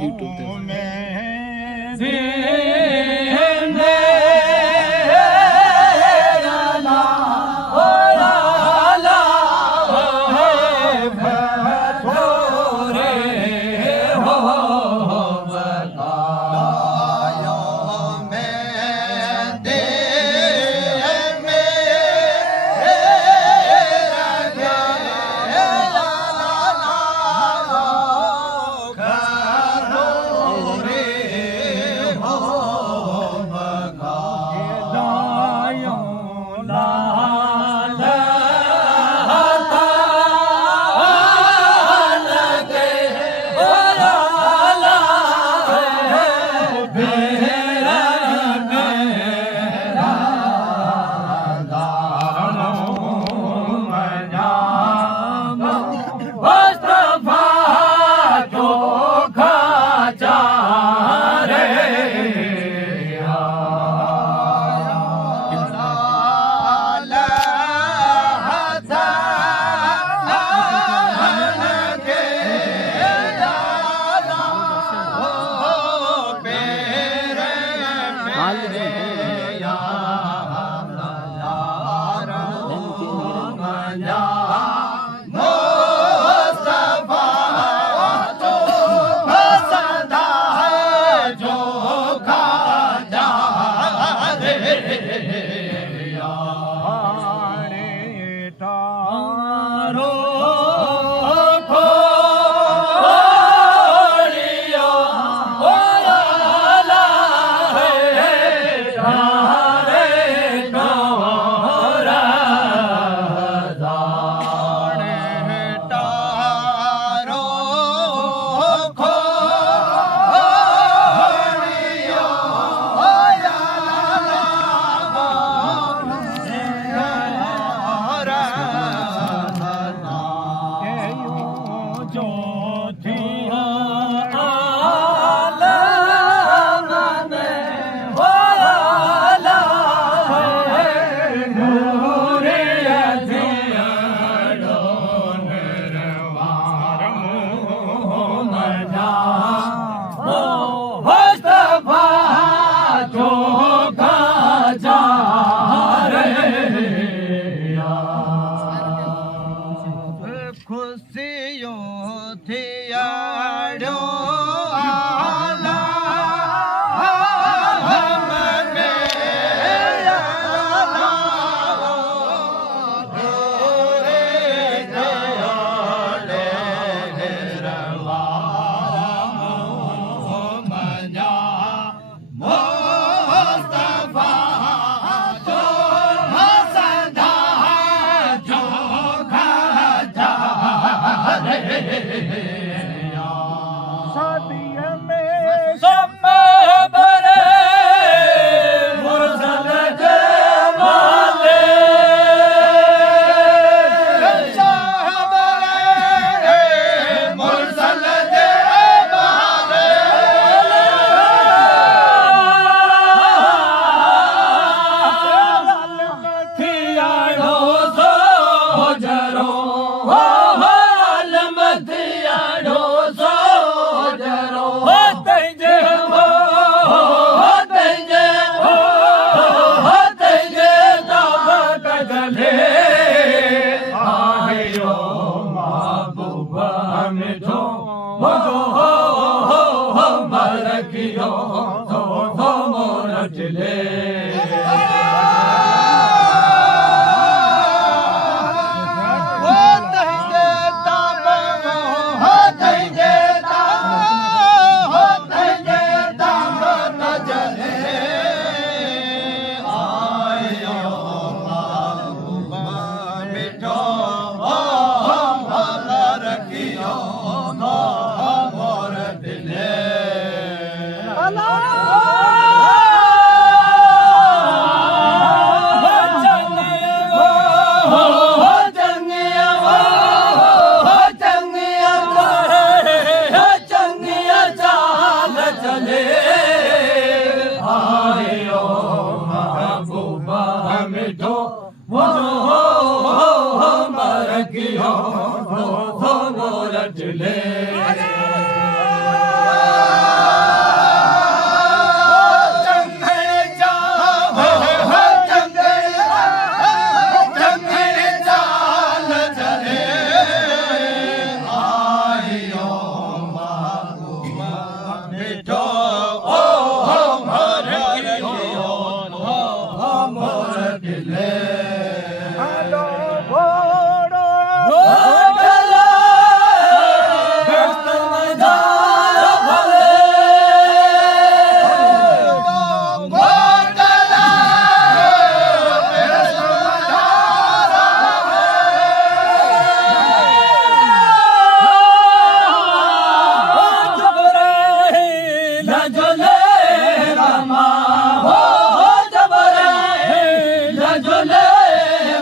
YouTube ਤੇ हो मोर चले मिठो ओ मर कियो मोर दिले आलो घोड़ो घोड़ला समझार भले घोड़ला जबराइल झुले रमा हो जबराइल झुले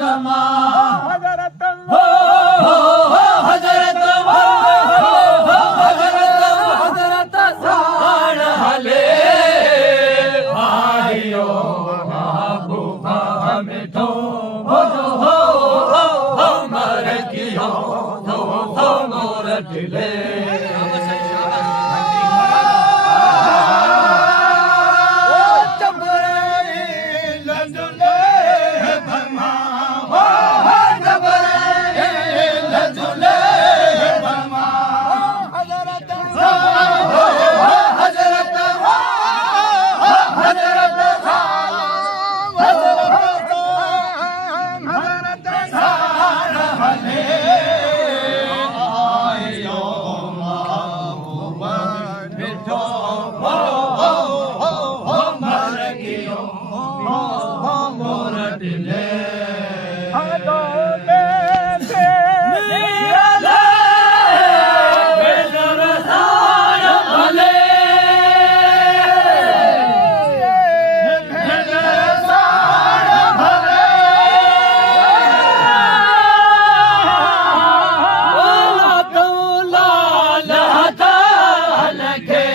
रमा हजरत हो हजरत हजरत साण हले भाइयो महबूबा मिठो हो मर कियो हो मोर दिले जबराइल झुले भमा हो जबराइल झुले भमा हजरत हजरत हजरत हजरत साण हले आयो महबूबा मिठो हो मर कियो हो मोर दिले आलो बेटे निराले बेदर साण भले बेदर साण भले ओला तौला लहता लगे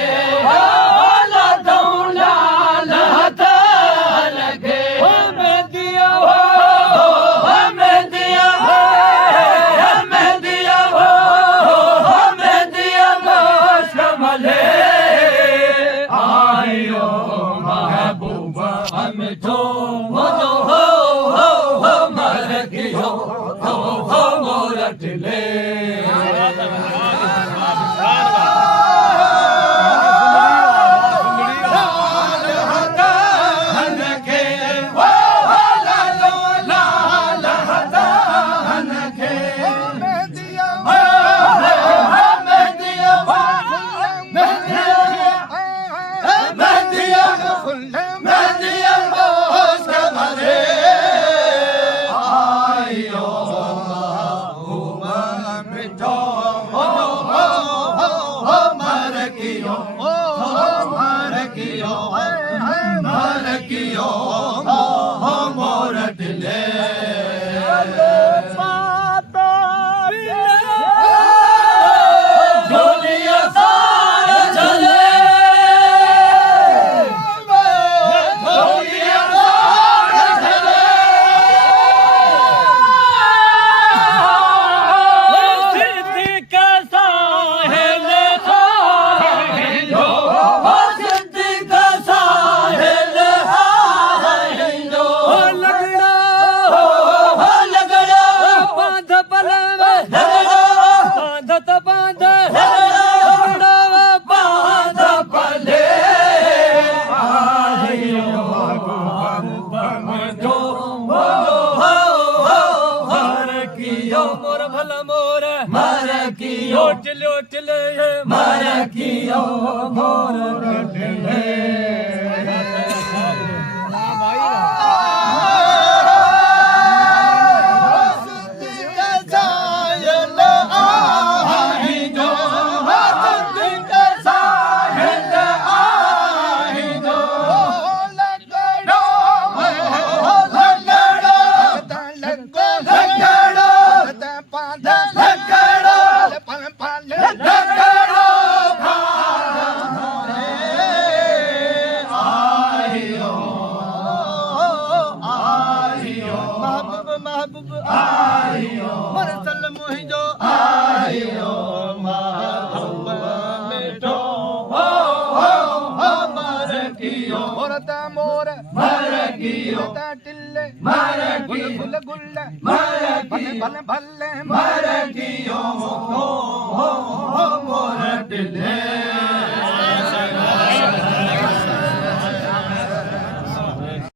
ओला तौला लहता लगे मैं दिया मैं दिया मैं दिया मैं दिया शमले आयो महबूबा मिठो हो मर गियो हो मोर दिले मोर दिले झोलिया सार झले झोलिया सार झले सिद्दीक साहिल हो सिद्दीक साहिल हो लगड़ा बांध पलवे बांधत बांध लगड़ा बांध पले आयो मिठो मर कियो मोर भला मोर मर कियो लोटले मर कियो मोर दिले महबूब आयो मरसल मुहिंजो आयो महबूब मिठो मर कियो मोरता मोर मर कियो टिल्ले मर कियो गुल गुल मर कियो भले भले मर कियो